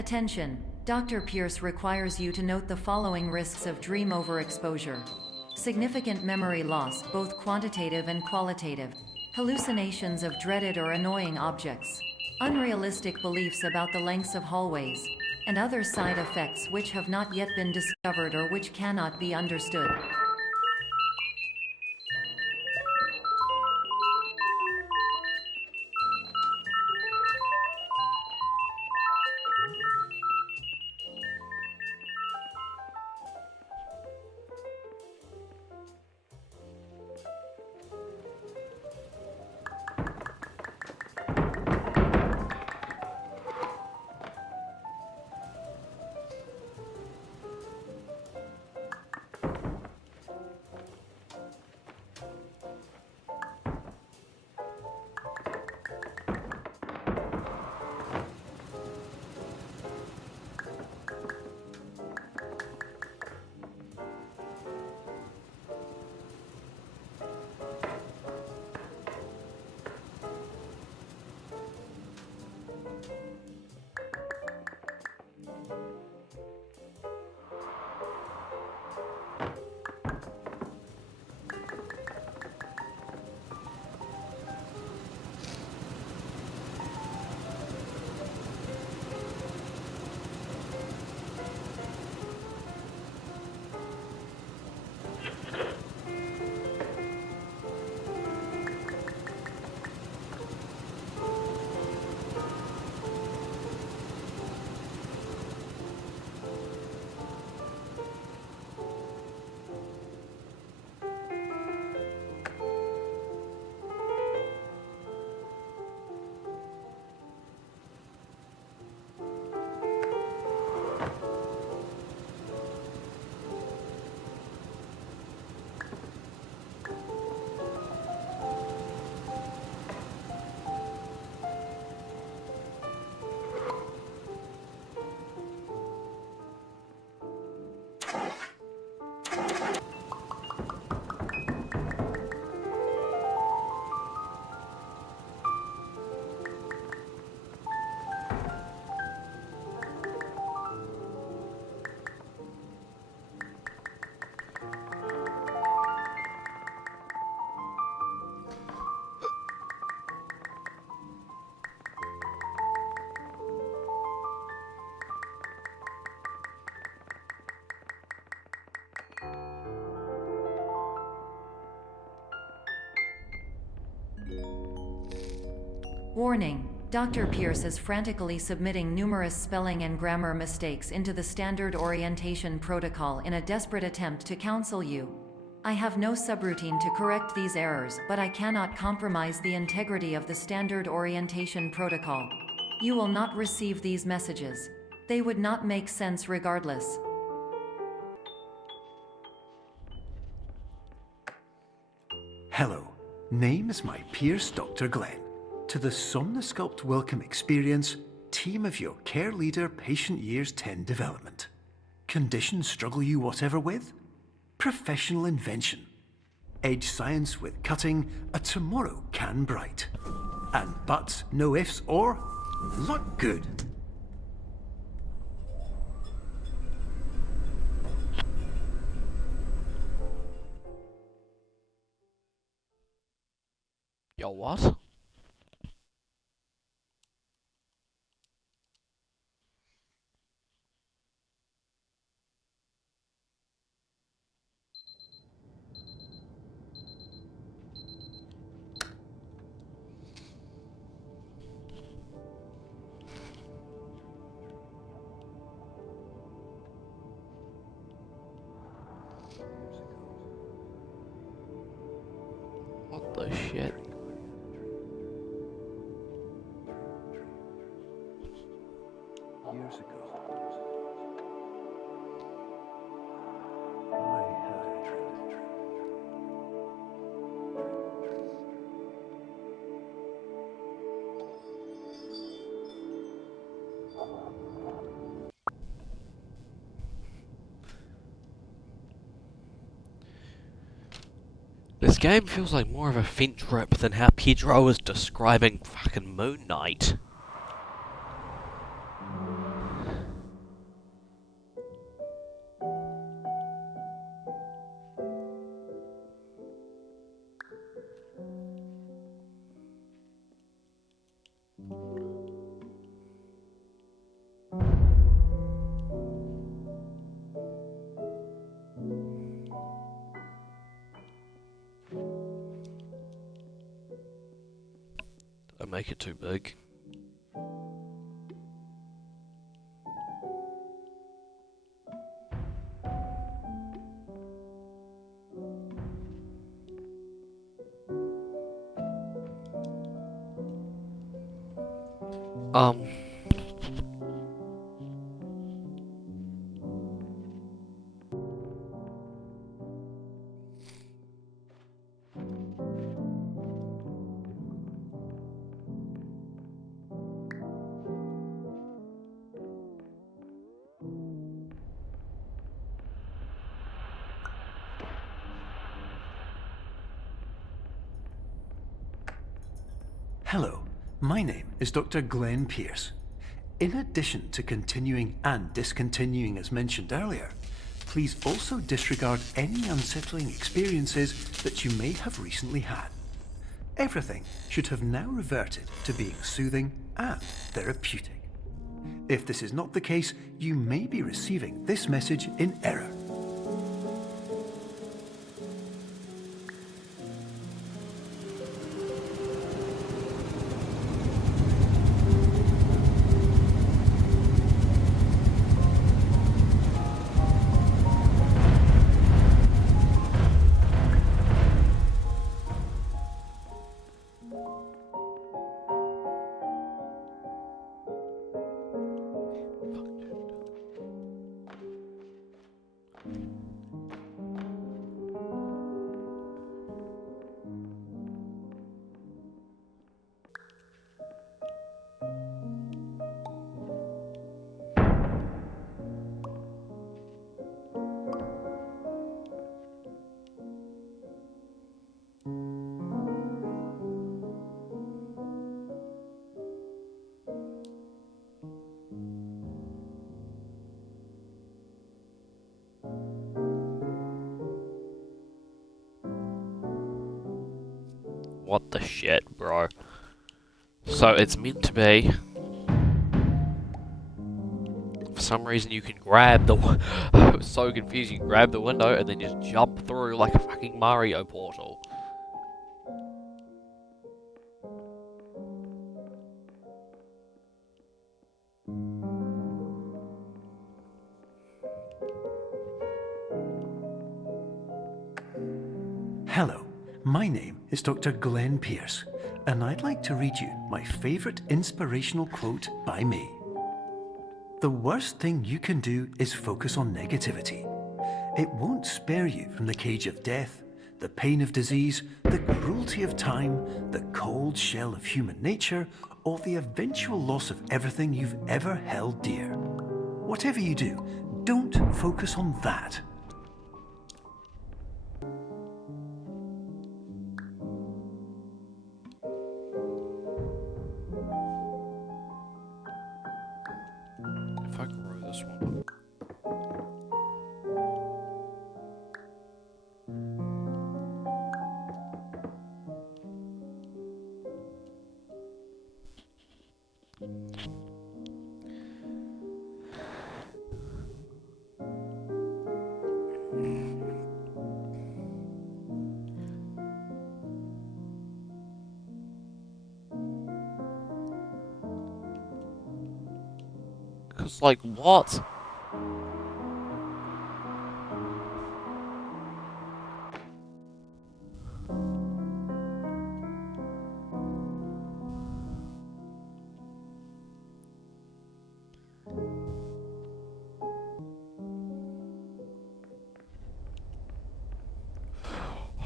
Attention! Dr. Pierce requires you to note the following risks of dream overexposure. Significant memory loss, both quantitative and qualitative. Hallucinations of dreaded or annoying objects. Unrealistic beliefs about the lengths of hallways. And other side effects which have not yet been discovered or which cannot be understood. Warning: Dr. Pierce is frantically submitting numerous spelling and grammar mistakes into the standard orientation protocol in a desperate attempt to counsel you. I have no subroutine to correct these errors, but I cannot compromise the integrity of the standard orientation protocol. You will not receive these messages. They would not make sense regardless. Hello, name is my Pierce Dr. Glenn. To the Somnosculpt Welcome Experience, team of your care leader patient years 10 development. Conditions struggle you whatever with? Professional invention. Edge science with cutting, a tomorrow can bright. And buts, no ifs or, look good. Yo, what? What the shit? Years ago, I had a dream. This game feels like more of a fent trip than how Pedro was describing fucking Moon Knight. make it too big. Um, Hello, my name is Dr. Glenn Pierce. In addition to continuing and discontinuing as mentioned earlier, please also disregard any unsettling experiences that you may have recently had. Everything should have now reverted to being soothing and therapeutic. If this is not the case, you may be receiving this message in error. what the shit, bro? So it's meant to be. For some reason you can grab the... I was so confused. You can grab the window and then just jump through like a fucking Mario portal. Hello, my name is Dr. Glenn Pierce, and I'd like to read you my favourite inspirational quote by me. The worst thing you can do is focus on negativity. It won't spare you from the cage of death, the pain of disease, the cruelty of time, the cold shell of human nature, or the eventual loss of everything you've ever held dear. Whatever you do, don't focus on that. If I can roll this one. Cause like what?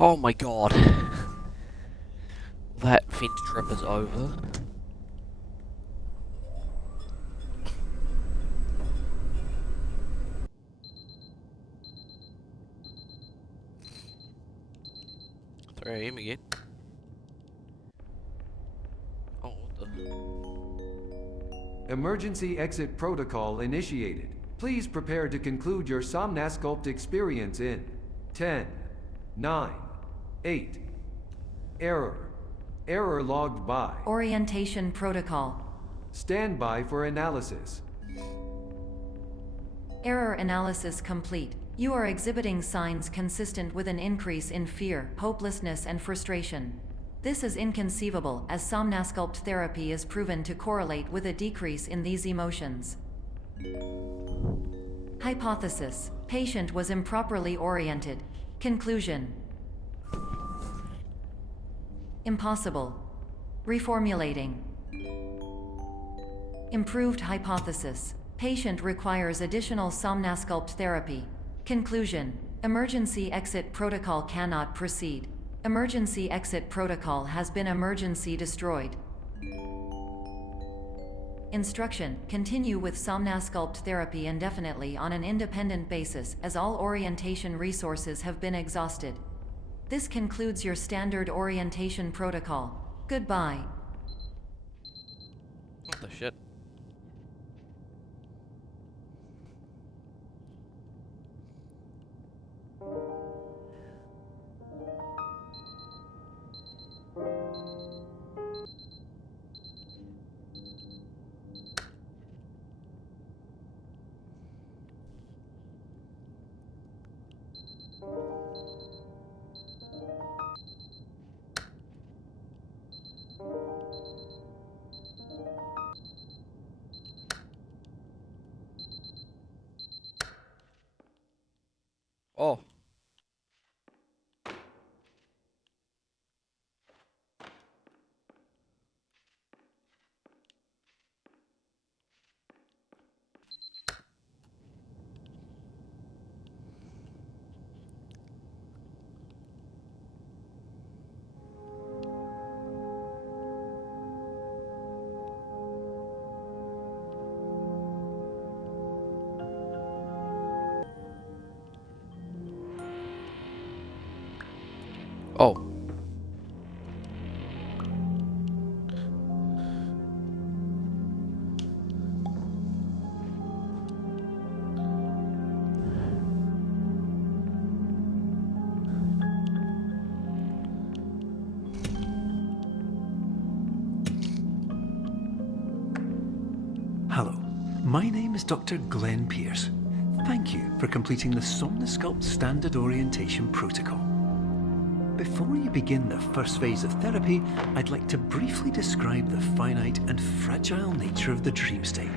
Oh my god. That fent trip is over. AM again. Oh, what the... Emergency exit protocol initiated. Please prepare to conclude your Somnasculpt experience in 10, 9, 8. Error. Error logged by. Orientation protocol. Stand by for analysis. Error analysis complete. You are exhibiting signs consistent with an increase in fear, hopelessness, and frustration. This is inconceivable, as somnasculpt therapy is proven to correlate with a decrease in these emotions. Hypothesis: patient was improperly oriented. Conclusion: impossible. Reformulating. Improved hypothesis: patient requires additional somnasculpt therapy. Conclusion: emergency exit protocol cannot proceed. Emergency exit protocol has been emergency destroyed. Instruction: continue with somnasculpt therapy indefinitely on an independent basis, as all orientation resources have been exhausted. This concludes your standard orientation protocol. Goodbye. What the shit? Oh. Oh. Hello, my name is Dr. Glenn Pierce. Thank you for completing the Somnosculpt Standard Orientation Protocol. Before you begin the first phase of therapy, I'd like to briefly describe the finite and fragile nature of the dream state.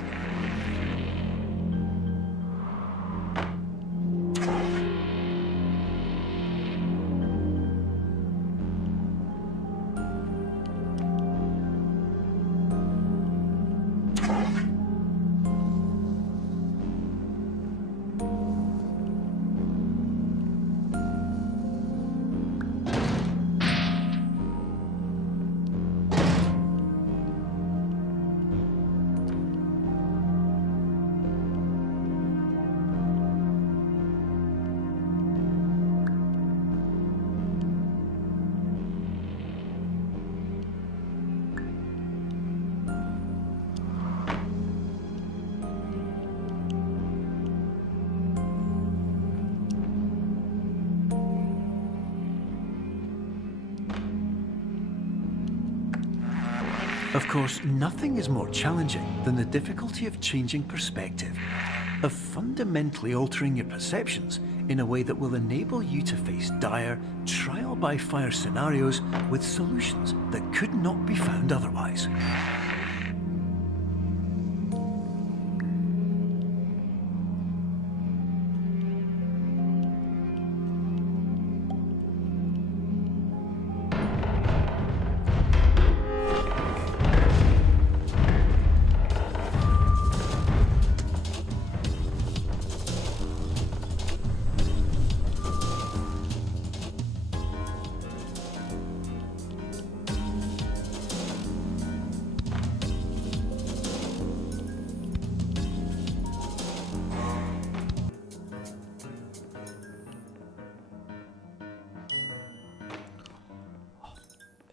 Of course, nothing is more challenging than the difficulty of changing perspective, of fundamentally altering your perceptions in a way that will enable you to face dire, trial-by-fire scenarios with solutions that could not be found otherwise.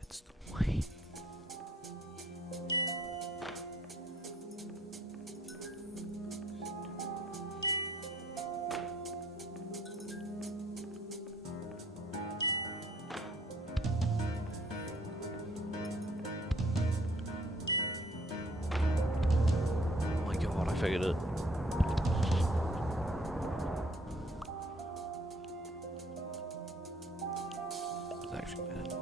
It's the way. Oh my god, I figured it. It's actually bad.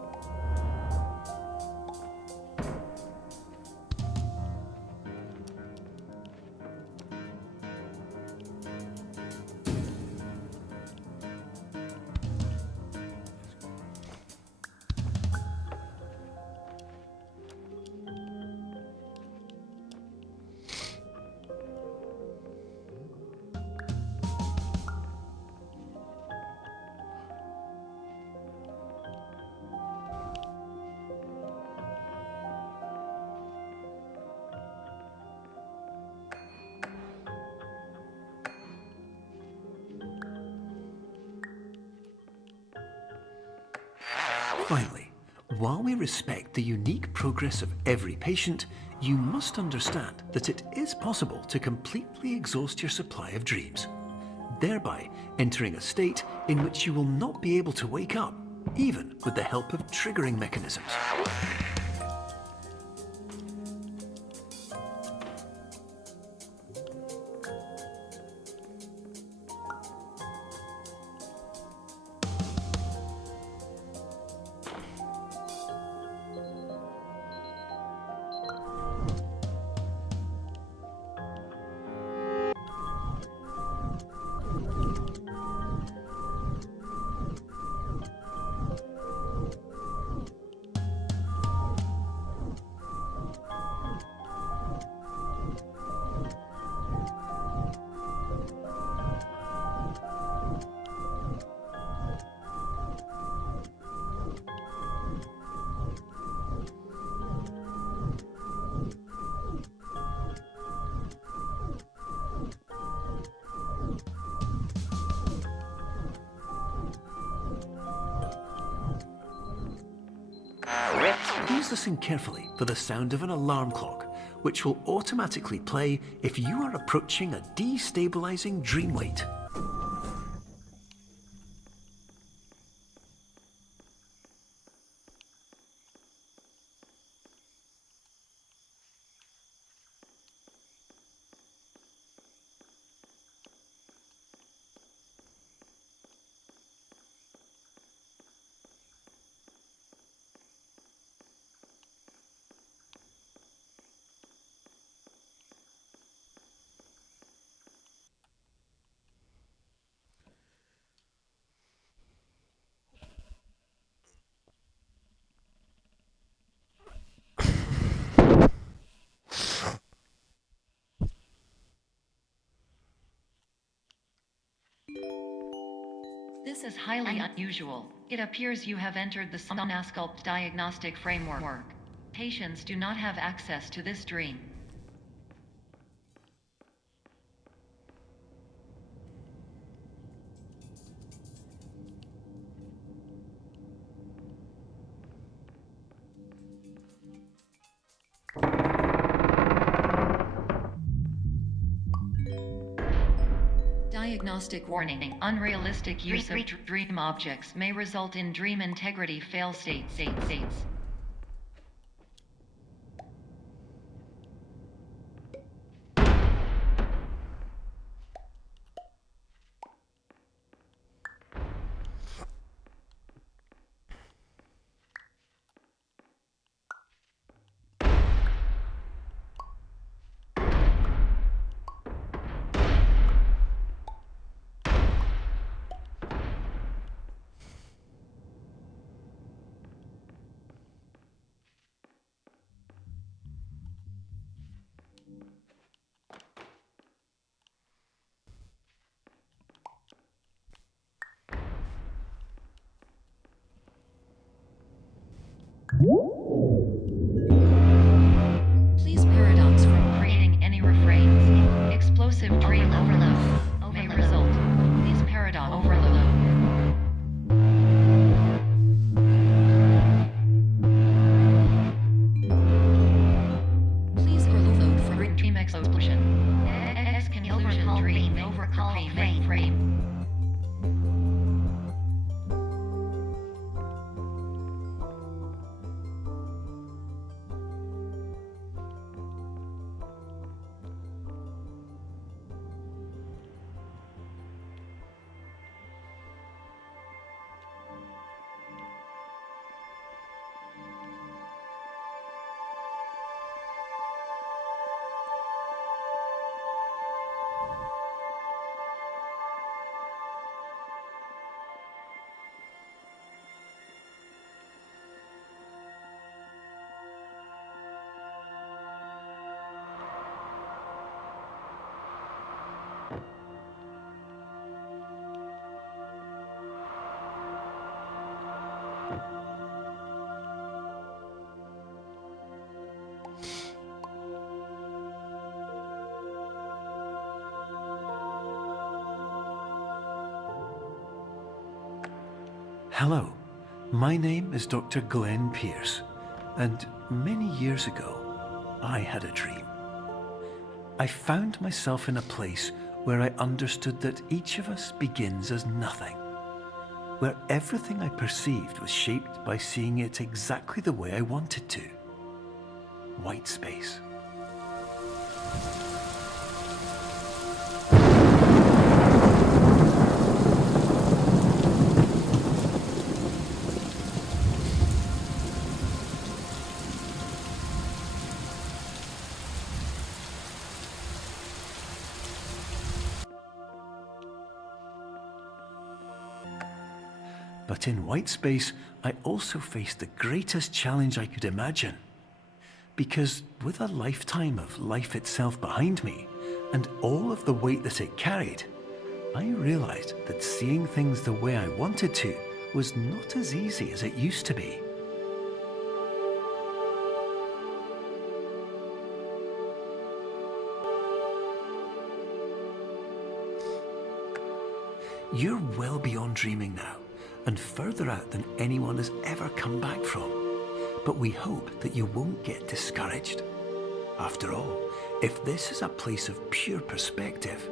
Finally, while we respect the unique progress of every patient, you must understand that it is possible to completely exhaust your supply of dreams, thereby entering a state in which you will not be able to wake up, even with the help of triggering mechanisms. Please listen carefully for the sound of an alarm clock, which will automatically play if you are approaching a destabilizing dream weight. This is highly unusual. It appears you have entered the Somnasculpt diagnostic framework. Patients do not have access to this dream. Diagnostic warning. Unrealistic use of dream objects may result in dream integrity fail states. Please paradox from creating any refrains. Explosive dream overload may result. Please paradox overload. Please overload for dream explosion. Exclusion dream overcall frame. Hello. My name is Dr. Glenn Pierce, and many years ago, I had a dream. I found myself in a place where I understood that each of us begins as nothing, where everything I perceived was shaped by seeing it exactly the way I wanted to. White space. But in white space, I also faced the greatest challenge I could imagine. Because with a lifetime of life itself behind me, and all of the weight that it carried, I realized that seeing things the way I wanted to was not as easy as it used to be. You're well beyond dreaming now, and further out than anyone has ever come back from. But we hope that you won't get discouraged. After all, if this is a place of pure perspective,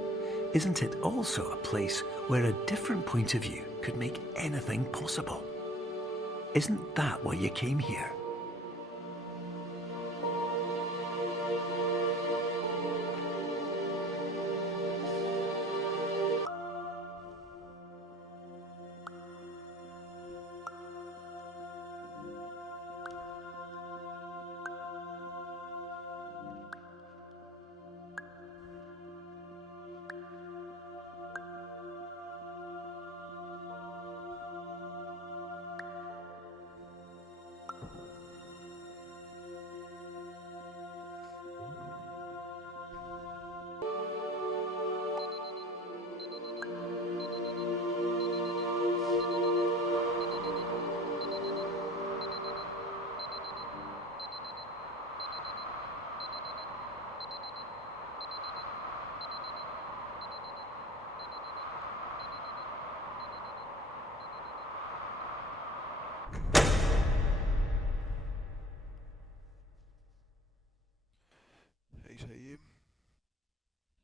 isn't it also a place where a different point of view could make anything possible? Isn't that why you came here?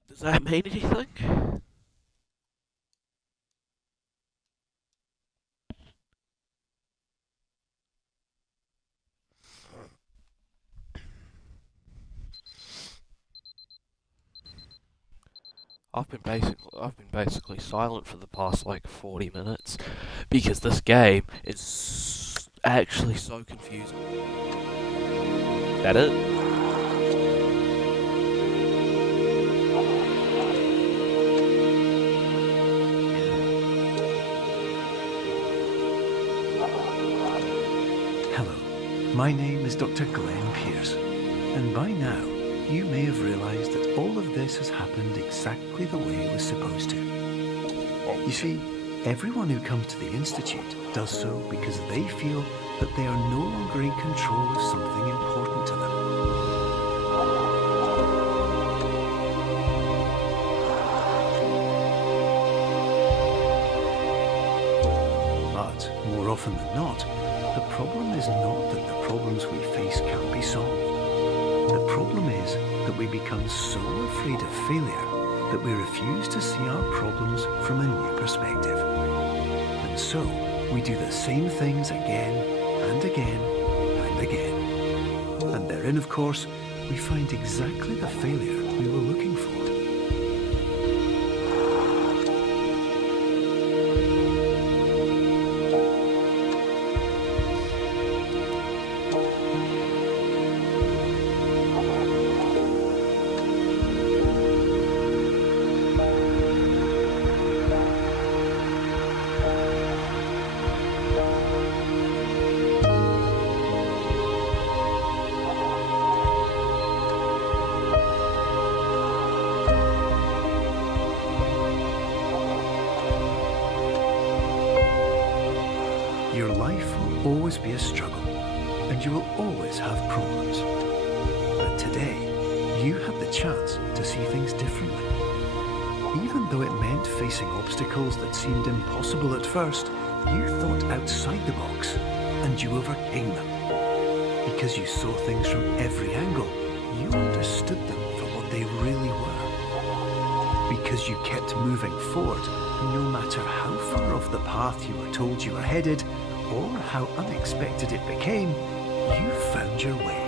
Does that mean anything? I've been basically silent for the past like 40 minutes because this game is actually so confusing. Is that it? Hello, my name is Dr. Glenn Pierce, and by now you may have realized that all of this has happened exactly the way it was supposed to. You see, everyone who comes to the Institute does so because they feel that they are no longer in control of something important to them. But more often than not, the problem is not that the problems we face can't be solved. The problem is that we become so afraid of failure that we refuse to see our problems from a new perspective. And so, we do the same things again and again and again. And therein, of course, we find exactly the failure we were looking for. Your life will always be a struggle, and you will always have problems. But today, you have the chance to see things differently. Even though it meant facing obstacles that seemed impossible at first, You thought outside the box, and you overcame them. Because you saw things from every angle, you understood them for what they really were. Because you kept moving forward, no matter how far off the path you were told you were headed, or how unexpected it became, you found your way.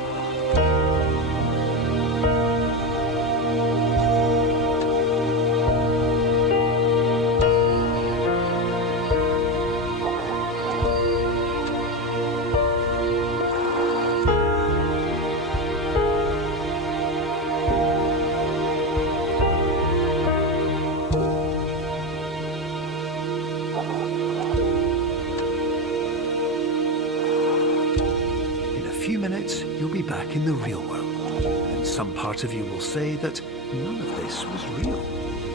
In a few minutes, you'll be back in the real world, and some part of you will say that none of this was real.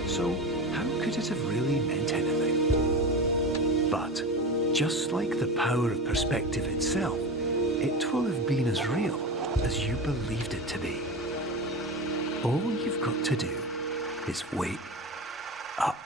So how could it have really meant anything? But just like the power of perspective itself, it will have been as real as you believed it to be. All you've got to do is wait up.